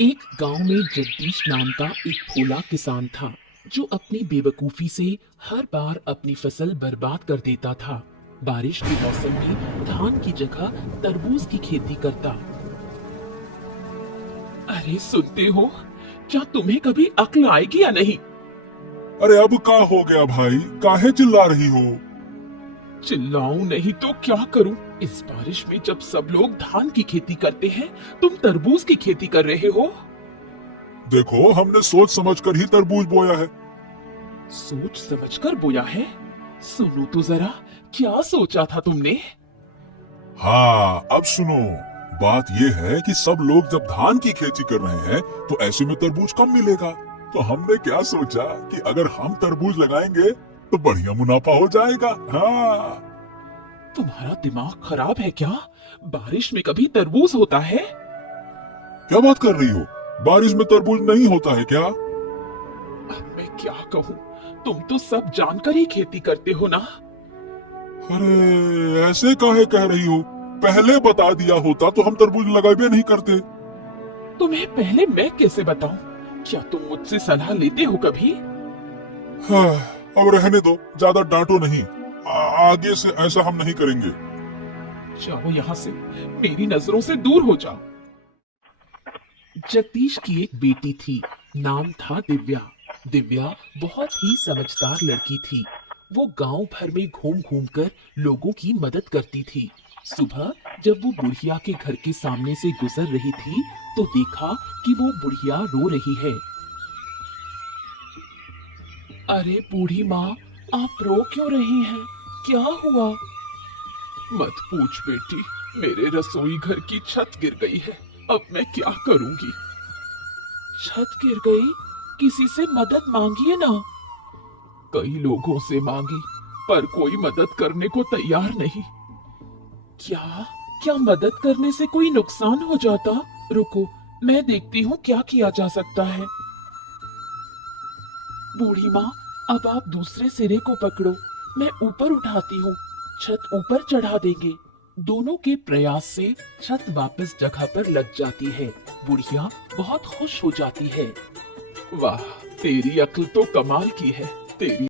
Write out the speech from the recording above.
एक गांव में जगदीश नाम का एक भोला किसान था जो अपनी बेवकूफी से हर बार अपनी फसल बर्बाद कर देता था। बारिश के मौसम में धान की जगह तरबूज की खेती करता। अरे सुनते हो, क्या तुम्हें कभी अक्ल आएगी या नहीं? अरे अब का हो गया भाई, काहे चिल्ला रही हो? चिल्लाऊं नहीं तो क्या करूं? इस बारिश में जब सब लोग धान की खेती करते हैं, तुम तरबूज की खेती कर रहे हो। देखो, हमने सोच समझ कर ही तरबूज बोया है। सोच समझकर बोया है? सुनो तो जरा, क्या सोचा था तुमने? हाँ, अब सुनो। बात ये है कि सब लोग जब धान की खेती कर रहे हैं तो ऐसे में तरबूज कम मिलेगा। तो हमने क्या सोचा कि अगर हम तरबूज लगाएंगे तो बढ़िया मुनाफा हो जाएगा। हाँ। तुम्हारा दिमाग खराब है क्या? बारिश में कभी तरबूज होता है? क्या बात कर रही हो? बारिश में तरबूज नहीं होता है क्या? अब मैं क्या कहूँ, तुम तो सब जानकर ही खेती करते हो ना। अरे ऐसे काहे कह रही हो? पहले बता दिया होता तो हम तरबूज लगाए भी नहीं करते। तुम्हें पहले मैं कैसे बताऊं? क्या तुम मुझसे सलाह लेते हो कभी? हाँ, अब रहने दो, ज्यादा डांटो नहीं। आगे से ऐसा हम नहीं करेंगे। जाओ यहाँ से, मेरी नजरों से दूर हो जाओ। जगदीश की एक बेटी थी, नाम था दिव्या। दिव्या बहुत ही समझदार लड़की थी। वो गांव भर में घूम घूम कर लोगों की मदद करती थी। सुबह जब वो बुढ़िया के घर के सामने से गुजर रही थी तो देखा कि वो बुढ़िया रो रही है। अरे बूढ़ी माँ, आप रो क्यों रही हैं? क्या हुआ? मत पूछ बेटी, मेरे रसोई घर की छत गिर गई है। अब मैं क्या करूंगी? छत गिर गई? किसी से मदद मांगिए ना। कई लोगों से मांगी, पर कोई मदद करने को तैयार नहीं। क्या क्या मदद करने से कोई नुकसान हो जाता? रुको, मैं देखती हूँ क्या किया जा सकता है। बूढ़ी माँ, अब आप दूसरे सिरे को पकड़ो, मैं ऊपर उठाती हूँ। छत ऊपर चढ़ा देंगे। दोनों के प्रयास से छत वापस जगह पर लग जाती है। बुढ़िया बहुत खुश हो जाती है। वाह, तेरी अक्ल तो कमाल की है। तेरी